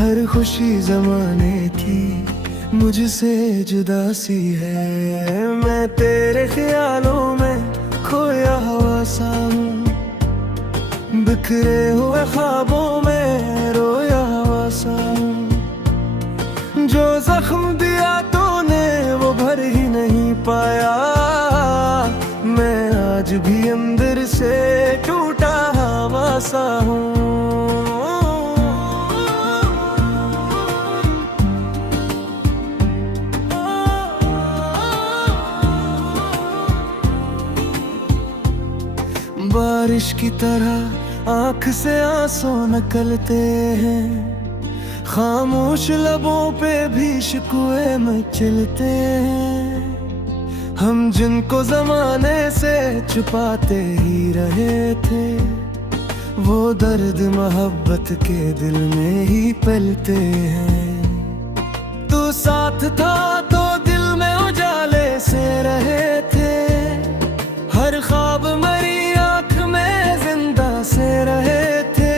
हर खुशी जमाने की मुझसे जुदा सी है। मैं तेरे ख्यालों में खोया हुआ सा हूँ, बिखरे हुए ख्वाबों में रोया हुआ सा हूँ। जो जख्म दिया तूने वो भर ही नहीं पाया, मैं आज भी अंदर से टूटा हुआ सा हूँ। बारिश की तरह आँख से आंसू निकलते हैं, खामोश लबों पे भी शिकवे मचलते हैं। हम जिनको जमाने से छुपाते ही रहे थे, वो दर्द मोहब्बत के दिल में ही पलते हैं। तू साथ था तो दिल में उजाले से रहे थे, हर ख्वाब मरी आँख में जिंदा से रहे थे।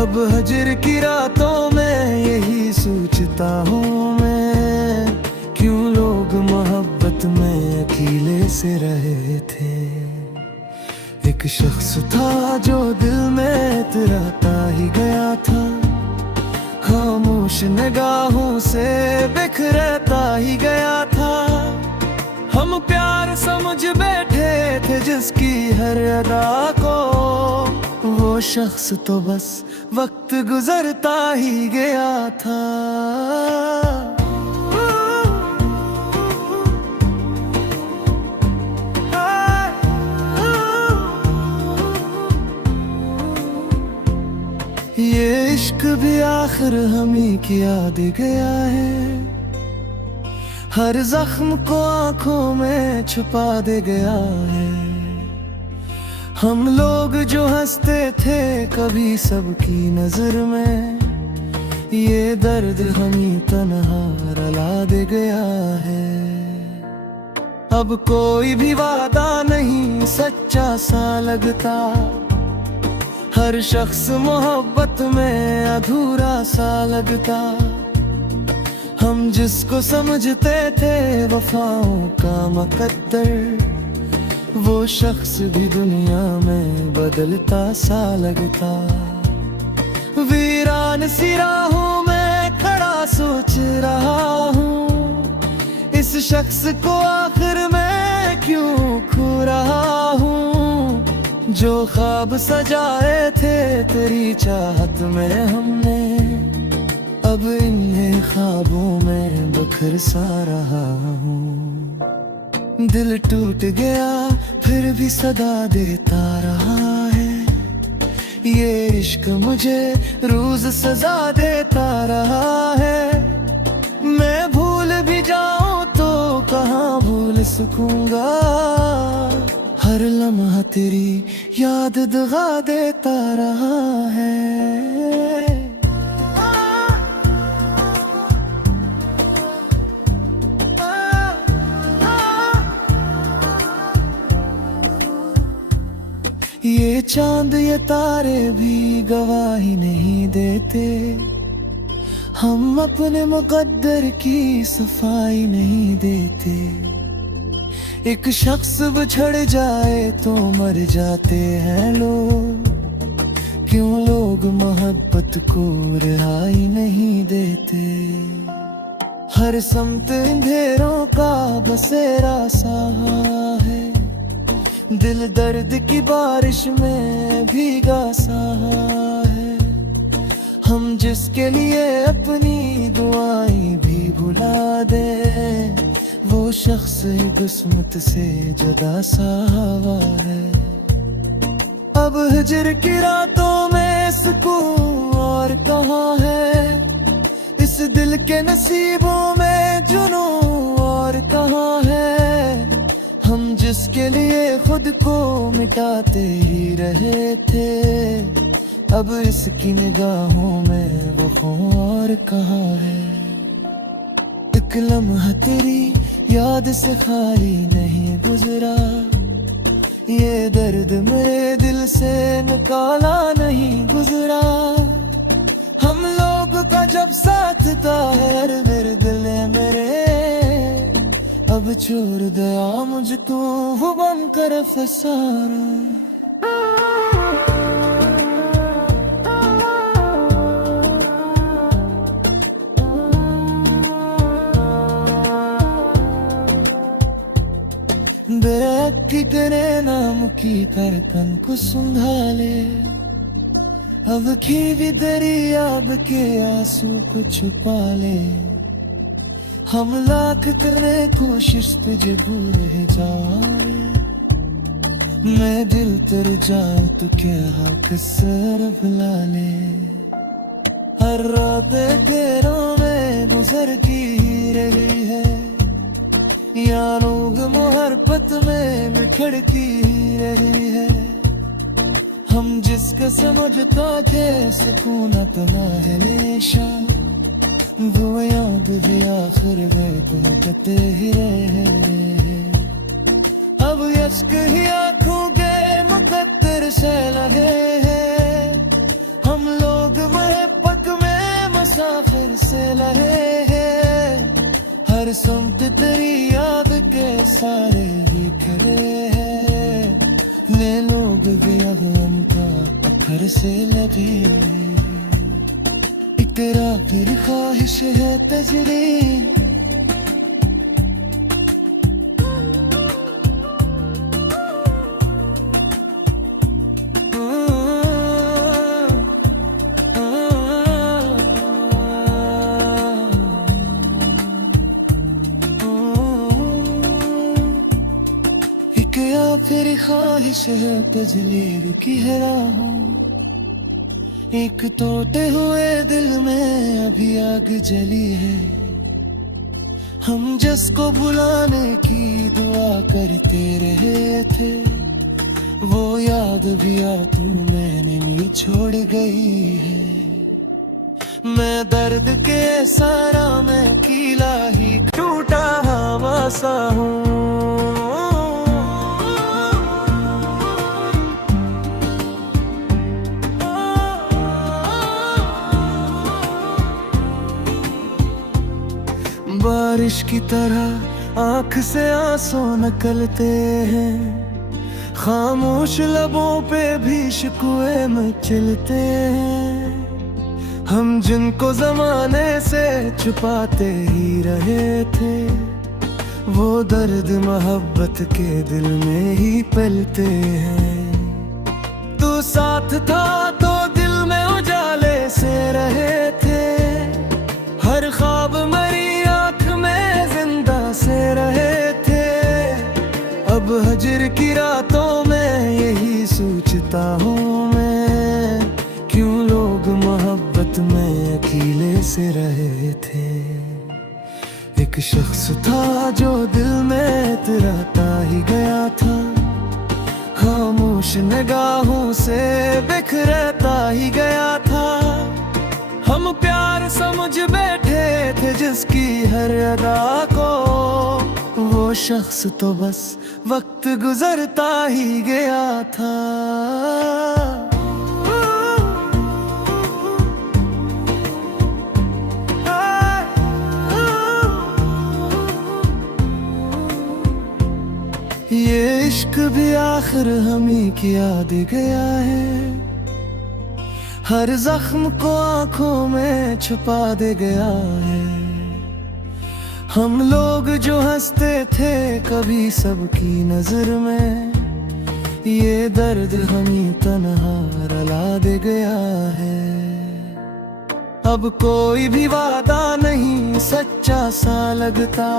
अब हजर की रातों में यही सोचता हूँ मैं, क्यों लोग मोहब्बत में अकेले से रहे थे। एक शख्स था जो दिल में इतराता ही गया था, खामोश निगाहों से बिखरता ही गया था। हम प्यार समझ बैठे थे जिसकी हर अदा को, वो शख्स तो बस वक्त गुजरता ही गया था। ये इश्क भी आखिर हम ही की याद गया है, हर जख्म को आंखों में छुपा दे गया है। हम लोग जो हंसते थे कभी सबकी नजर में, ये दर्द हम ही तन्हा रुला दे गया है। अब कोई भी वादा नहीं सच्चा सा लगता, हर शख्स मोहब्बत में अधूरा सा लगता। हम जिसको समझते थे वफाओं का मुकद्दर, वो शख्स भी दुनिया में बदलता सा लगता। वीरान सी राहों में खड़ा सोच रहा हूँ, इस शख्स को आखिर मैं क्यों खो रहा हूँ। जो ख्वाब सजाए थे तेरी चाहत में हमने, अब इन्हें ख्वाबों में बखर सा रहा हूँ। दिल टूट गया फिर भी सदा देता रहा है, ये इश्क मुझे रोज सजा देता रहा है। मैं भूल भी जाऊं तो कहाँ भूल सकूंगा, हर लम्हा तेरी याद दगा देता रहा है। ये चांद ये तारे भी गवाही नहीं देते, हम अपने मुकद्दर की सफाई नहीं देते। एक शख्स बिछड़ जाए तो मर जाते हैं लोग, क्यों लोग मोहब्बत को रिहाई नहीं देते। हर समत अंधेरों का बसेरा सा है, दिल दर्द की बारिश में भीगा सा है। हम जिसके लिए अपनी दुआएं भी भुला दे, वो शख्स ही किस्मत से जुदा सा हुआ है। अब हिजर की रातों में सुकून और कहाँ है, इस दिल के नसीबों में जुनून और कहाँ है। हम जिसके लिए खुद को मिटाते ही रहे थे, अब इसकी निगाहों में वो खून और कहाँ है। एक लम्हा तेरी याद से खाली नहीं गुजरा, ये दर्द मेरे दिल से निकाला नहीं गुजरा। हम लोग जब साथ था हर मेरे दिल ने मेरे, अब छोड़ दया मुझको वो बनकर फसारा। बेरखी तेरे नाम की करतन को संभाले, अब की भी दरियाब के आंसू को छुपा ले। हम लाख करने कोशिश पे जबूर है जाए, मैं दिल तर जाऊं तो क्या हक सर भुला ले। हर रात तेरों में गुजर की रही है, या लोग मोहब्बत में बिखड़ की रही है। हम जिसका समझता थे सुकून अपना है निशा, वो याद भी आखिर में तुम कहते ही रहे। अब यश्क ही आंखों के मुकद्दर से लगे हैं, हम लोग मोहब्बत में मुसाफिर से लगे हैं। हर सुमत तेरी याद के सारे बिखरे हैं, ने लोग भी अब हमका अखर से लगे। तेरा फिर ख्वाहिश है तजरी, फिर ख्वाहिश है तजली रुकी है राहों। एक टूटे हुए दिल में अभी आग जली है, हम जिसको बुलाने की दुआ करते रहे थे, वो याद भी आ तू मैंने नहीं छोड़ गई है। मैं दर्द के सारा मैं कीला ही टूटा हवा सा हूँ। बारिश की तरह आंख से आंसू निकलते हैं, खामोश लबों पे भी शिकवे मचलते हैं। हम जिनको जमाने से छुपाते ही रहे थे, वो दर्द मोहब्बत के दिल में ही पलते हैं। तू साथ था तो दिल में उजाले से रहे थे, हर ख्वाब मरी से रहे थे। अब हजर की रातों में यही सोचता हूँ मैं, क्यों लोग मोहब्बत में अकेले से रहे थे। एक शख्स था जो दिल में इतराता ही गया था, खामोश निगाहों से बिखरता ही गया था। हम प्यार समझ बैठे थे जिसकी हर अदा को, वो शख्स तो बस वक्त गुजरता ही गया था। ये इश्क भी आखिर हम ही की याद गया है, हर जख्म को आंखों में छुपा दे गया है। हम लोग जो हंसते थे कभी सबकी नजर में, ये दर्द हमी तन्हा रुला दे गया है। अब कोई भी वादा नहीं सच्चा सा लगता,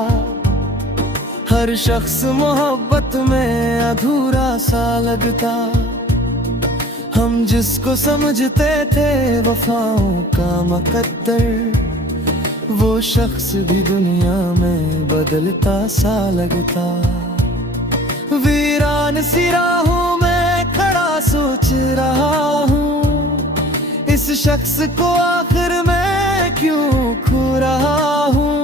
हर शख्स मोहब्बत में अधूरा सा लगता। हम जिसको समझते थे वफाओं का मुकद्दर, वो शख्स भी दुनिया में बदलता सा लगता। वीरान सी राहों में खड़ा सोच रहा हूँ, इस शख्स को आखिर मैं क्यों खो रहा हूँ।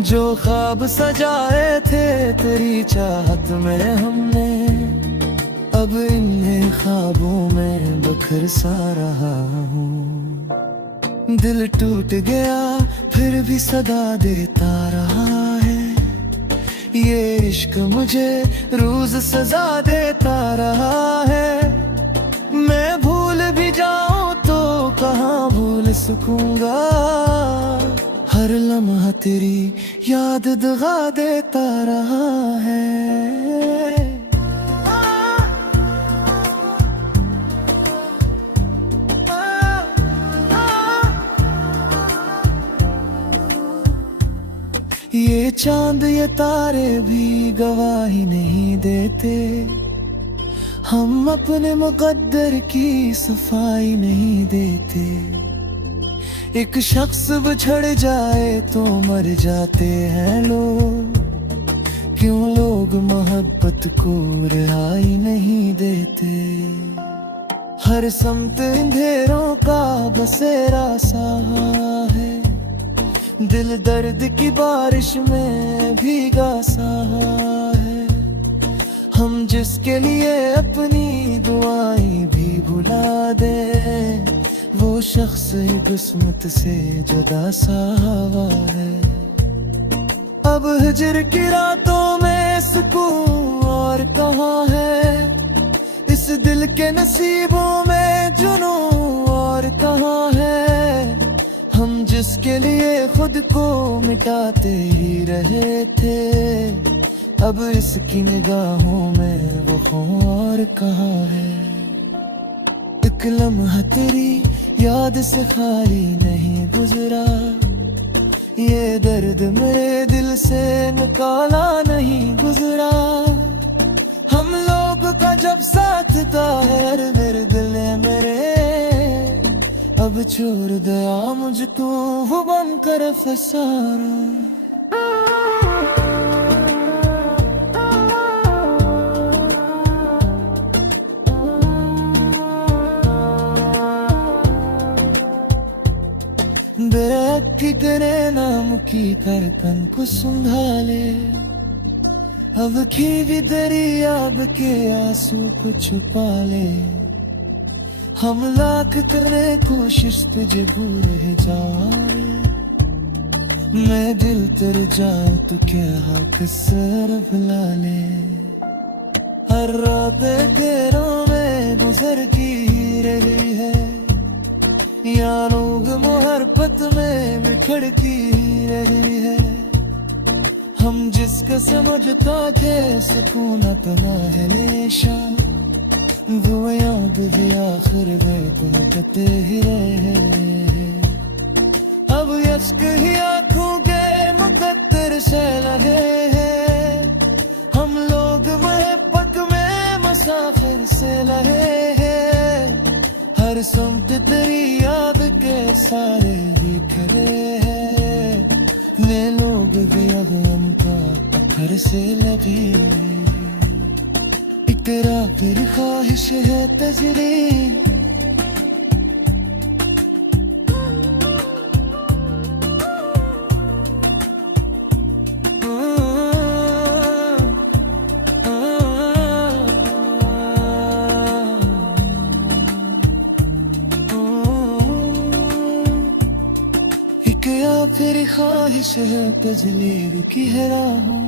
जो ख्वाब सजाए थे तेरी चाहत में हमने, अब इन्हें ख्वाबों में बखर सा रहा हूँ। दिल टूट गया फिर भी सदा देता रहा है। ये इश्क मुझे रोज सजा देता रहा है। मैं भूल भी जाऊं तो कहाँ भूल सकूंगा। हर लम्हा तेरी याद दगा देता रहा है। ये चांद ये तारे भी गवाही नहीं देते। हम अपने मुकद्दर की सफाई नहीं देते। एक शख्स बिछड़ जाए तो मर जाते हैं लोग। क्यों लोग मोहब्बत को रिहाई नहीं देते। हर समत अंधेरों का बसेरा सा है। दिल दर्द की बारिश में भीगा सा है। हम जिसके लिए अपनी दुआएं भी भुला दें, वो शख्स ही किस्मत से जुदा सा हवा है। अब हिजर की रातों में सुकून और कहाँ है। इस दिल के नसीबों में जुनून और कहाँ है। हम जिसके लिए खुद को मिटाते ही रहे थे, अब इसकी निगाहों में वो खून और कहाँ है। एक लम्हा तेरी याद से खाली नहीं गुजरा। ये दर्द मेरे दिल से निकाला नहीं गुजरा। हम लोग का जब साथ था है मेरे दिल मेरे। अब छोड़ दया मुझको वो बन कर फसारा। बेअक्की तेरे नाम की करकन को संभाले। अब की भी दरिया के आंसू को छुपा ले। हम लाख करे कोशिश तुझे भूल जाए। मैं दिल तर जाऊं तो क्या हक सर भुला ले। हर रात तेरों में गुजर की रही है। या लोग मोहब्बत में बिखड़ की रही है। हम जिसका समझता थे सुकून अपना है लेशा। वो याद भी आखिर में तुम कहते ही रहे। अब यश्क ही आंखों के मुकद्दर से लगे हैं। हम लोग मोहब्बत में मुसाफिर से लगे हैं। हर सुमत तेरी याद के सारे बिखरे हैं। ये लोग भी अब हमका पत्थर से लगे। तेरा फिर ख्वाहिश है तजरी। क्या फिर ख्वाहिश है तजलीर की है राहों।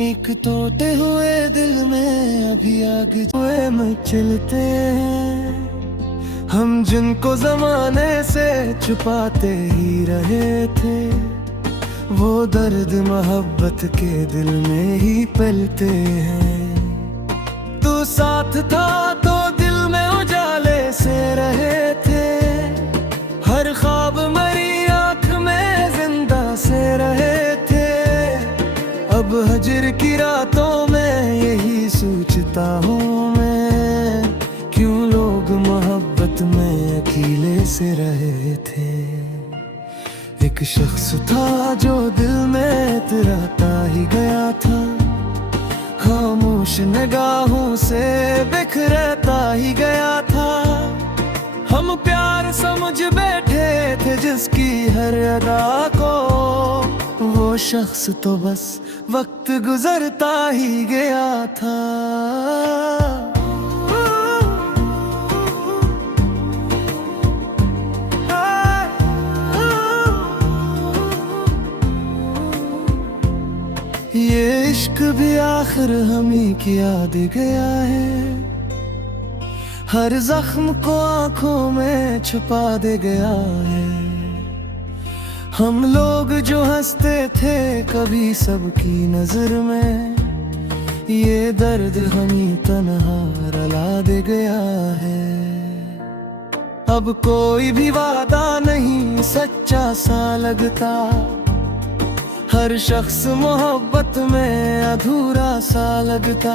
एक टूटे हुए दिल में अभी आग हुए मचलते हैं। हम जिनको जमाने से छुपाते ही रहे थे, वो दर्द मोहब्बत के दिल में ही पलते हैं। तू साथ था तो दिल में उजाले से रहे थे। हर ख्वाब मरी आँख में जिंदा से रहे थे। अब हजर की रातों में यही सोचता हूँ मैं, क्यों लोग मोहब्बत में अकेले से रहे थे। एक शख्स था जो दिल में इतराता ही गया था, खामोश निगाहों से बिखरता ही गया था। हम प्यार समझ बैठे थे जिसकी हर अदा को, वो शख्स तो बस वक्त गुजरता ही गया था। इश्क भी आखिर हम ही की याद गया है, हर जख्म को आंखों में छुपा दे गया है। हम लोग जो हंसते थे कभी सबकी नजर में, ये दर्द हम ही तन्हा रुला दे गया है। अब कोई भी वादा नहीं सच्चा सा लगता, हर शख्स मोहब्बत में अधूरा सा लगता।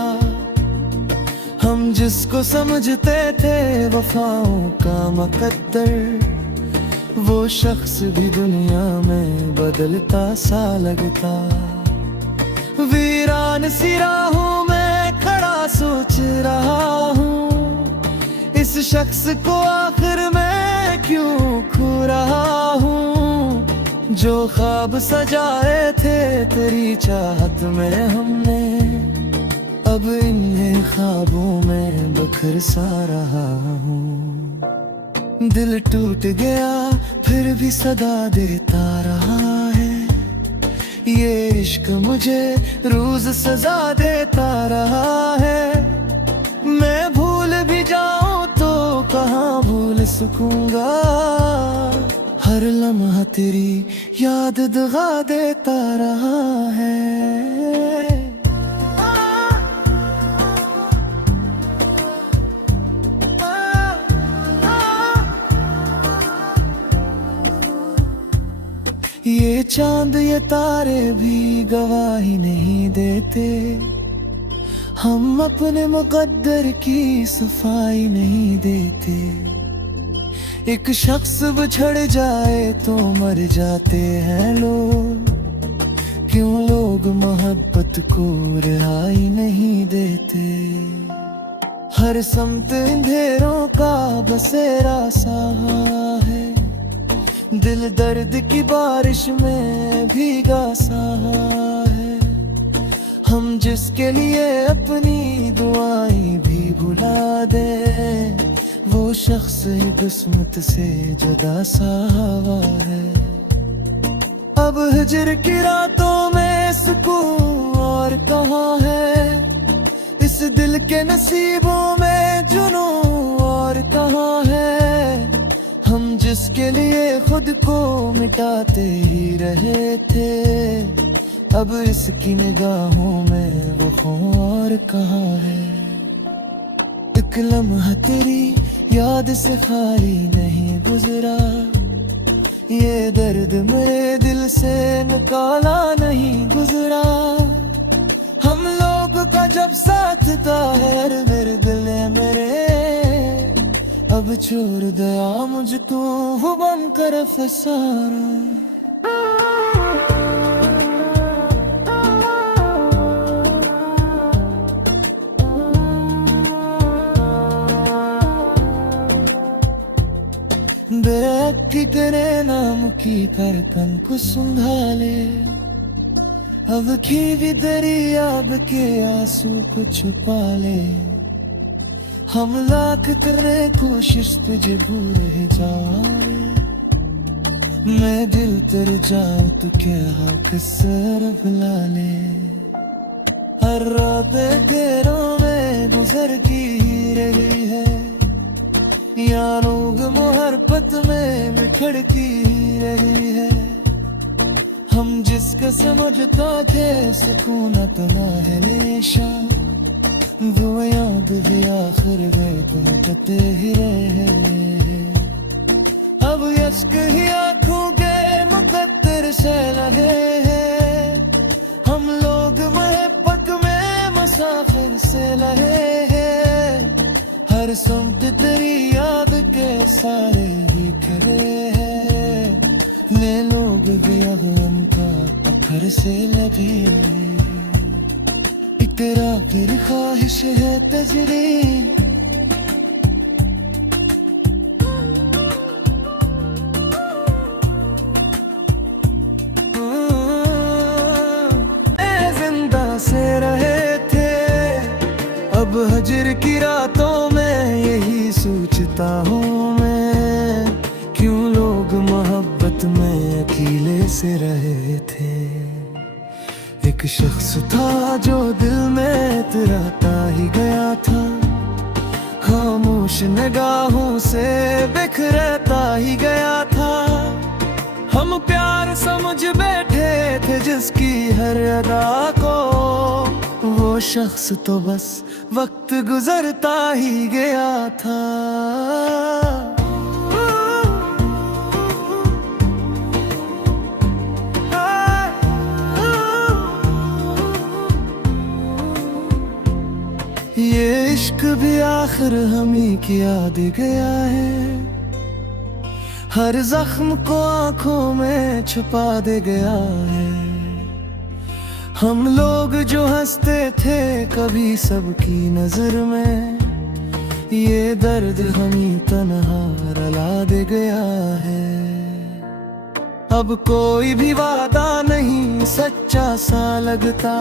हम जिसको समझते थे वफाओं का मुकद्दर, वो शख्स भी दुनिया में बदलता सा लगता। वीरान सी राहों में खड़ा सोच रहा हूँ, इस शख्स को आखिर मैं क्यों खो रहा हूँ। जो ख्वाब सजाए थे तेरी चाहत में हमने, अब इन्हें ख्वाबों में बखर सा रहा हूँ। दिल टूट गया फिर भी सदा देता रहा है, ये इश्क मुझे रोज सजा देता रहा है। मैं भूल भी जाऊं तो कहाँ भूल सकूंगा, हर लम्हा तेरी याद दगा देता रहा है। ये चांद ये तारे भी गवाही नहीं देते, हम अपने मुकद्दर की सफाई नहीं देते। एक शख्स बिछड़ जाए तो मर जाते हैं लोग, क्यों लोग मोहब्बत को रिहाई नहीं देते। हर समत अंधेरों का बसेरा सा है, दिल दर्द की बारिश में भीगा सा है। हम जिसके लिए अपनी दुआएं भी भुला दे, वो शख्स ही किस्मत से जुदा सा हुआ है। अब हिजर की रातों में सुकून और कहाँ है, इस दिल के नसीबों में जुनून और कहाँ है। हम जिसके लिए खुद को मिटाते ही रहे थे, अब इसकी निगाहों में वो खून और कहाँ है। एक लम्हा तेरी याद से खाली नहीं गुजरा, ये दर्द मेरे दिल से निकाला नहीं गुजरा। हम लोग का जब साथ था है मेरे दिल मेरे, अब छोड़ दया मुझको वो बनकर फसारा। बेअक्की तेरे नाम की धड़कन को संभाले, अब की भी दरियाब के आंसू को छुपा ले। हम लाख करने कोशिश तुझे भूल ही जाए, मैं दिल तर जाऊं तो क्या कसर भुला ले। हर रात तेरों में गुजर की रही है, या लोग मोहब्बत में बिखड़ की रही है। हम जिसका समझता थे सुकून अपना है लेशा, वो याद भी आखिर गए तो मिटते ही रहे। अब यश्क ही आंखों के मुकद्दर से लगे हैं, हम लोग मोहब्बत में मुसाफिर से लगे हैं। हर सुमत तेरी याद के सारे ही खरे हैं, ले लोग भी अगम का पत्थर से लगे। तेरा फिर ख्वाहिश है तजरी, जिंदा से रहे थे। अब हजर की रातों में यही सोचता हूँ मैं, क्यों लोग मोहब्बत में अकेले से रहे थे। एक एक शख्स था जो दिल में इतराता ही गया था, खामोश निगाहों से बिखरता ही गया था। हम प्यार समझ बैठे थे जिसकी हर अदा को, वो शख्स तो बस वक्त गुजरता ही गया था। ये इश्क भी आखिर हम ही की याद गया है, हर जख्म को आंखों में छुपा दे गया है। हम लोग जो हंसते थे कभी सबकी नजर में, ये दर्द हम ही तन्हा रुला दे गया है। अब कोई भी वादा नहीं सच्चा सा लगता,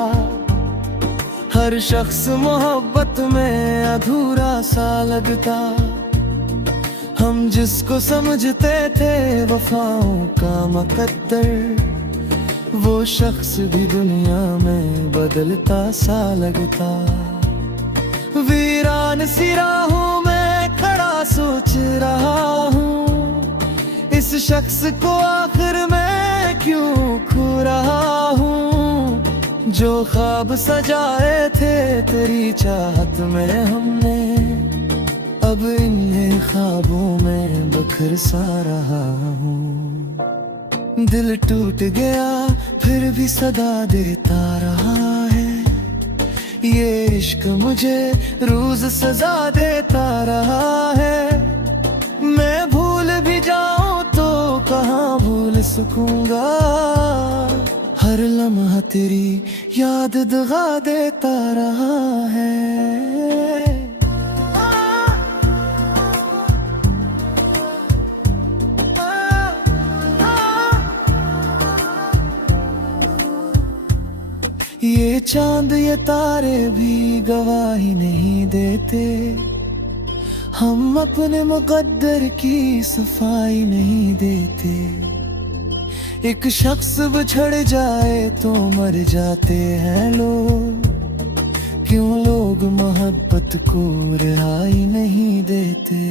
हर शख्स मोहब्बत में अधूरा सा लगता। हम जिसको समझते थे वफाओं का मुकद्दर, वो शख्स भी दुनिया में बदलता सा लगता। वीरान सी राहों में खड़ा सोच रहा हूँ, इस शख्स को आखिर मैं क्यों खो रहा हूँ। जो ख्वाब सजाए थे तेरी चाहत में हमने, अब इन्हें ख्वाबों में बखर सा रहा हूँ। दिल टूट गया फिर भी सदा देता रहा है, ये इश्क मुझे रोज सजा देता रहा है। मैं भूल भी जाऊं तो कहाँ भूल सकूंगा, हर लम्हा तेरी याद दगा देता रहा है। ये चांद ये तारे भी गवाही नहीं देते, हम अपने मुकद्दर की सफाई नहीं देते। एक शख्स बिछड़ जाए तो मर जाते हैं लोग, क्यों लोग मोहब्बत को रिहाई नहीं देते।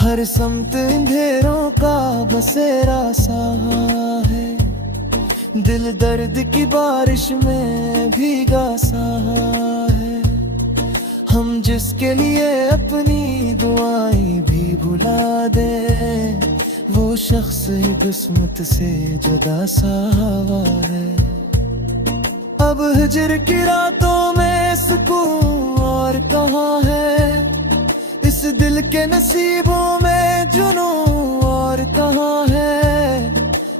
हर समत अंधेरों का बसेरा सा है, दिल दर्द की बारिश में भीगा सा है। हम जिसके लिए अपनी दुआएं भी भुला दे, वो शख्स ही किस्मत से जुदा सा हवा है। अब हिजर की रातों में सुकून और कहाँ है, इस दिल के नसीबों में जुनून और कहाँ है।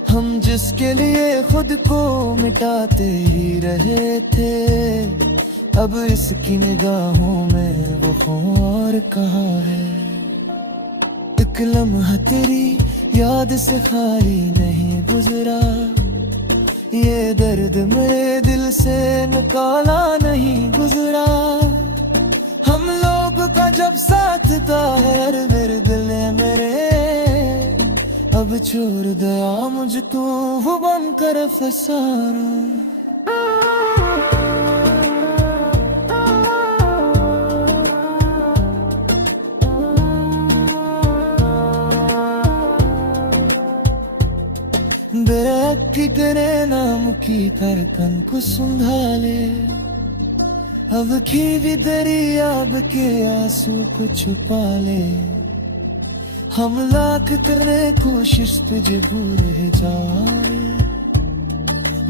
हम जिसके लिए खुद को मिटाते ही रहे थे, अब इसकी निगाहों में वो और कहाँ है। एक लम्हा तेरी याद से खाली नहीं गुजरा, ये दर्द मेरे दिल से निकाला नहीं गुजरा। हम लोग का जब साथ था है मेरे दिल मेरे, अब छोड़ दया मुझको वो बनकर फसारा। बेरखी तेरे नाम की धड़कन को संभाले, अब की भी दरिया के आंसू को छुपा ले। हम लाख करने कोशिश तुझे भूल जाए,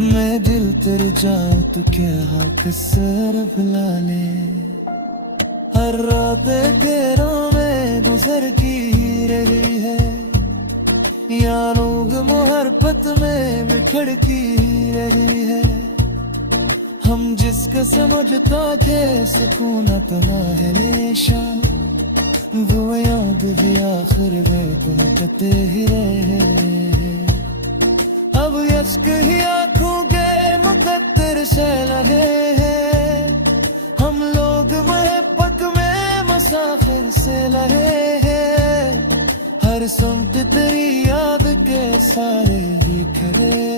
मैं दिल तेरे जाऊं तो क्या हक सर भुला ले। हर रात तेरों में गुजर की रही है, या लोग मोहब्बत में बिखड़ की रही है। हम जिसका समझता थे सुकून अपना है निशा, वो याद भी आखिर में तुम कते ही रहे। अब यश्क ही आंखों के मुकद्दर से लगे हैं, हम लोग मोहब्बत में मुसाफिर से लगे हैं। हर सुमत तेरी याद के सारे बिखरे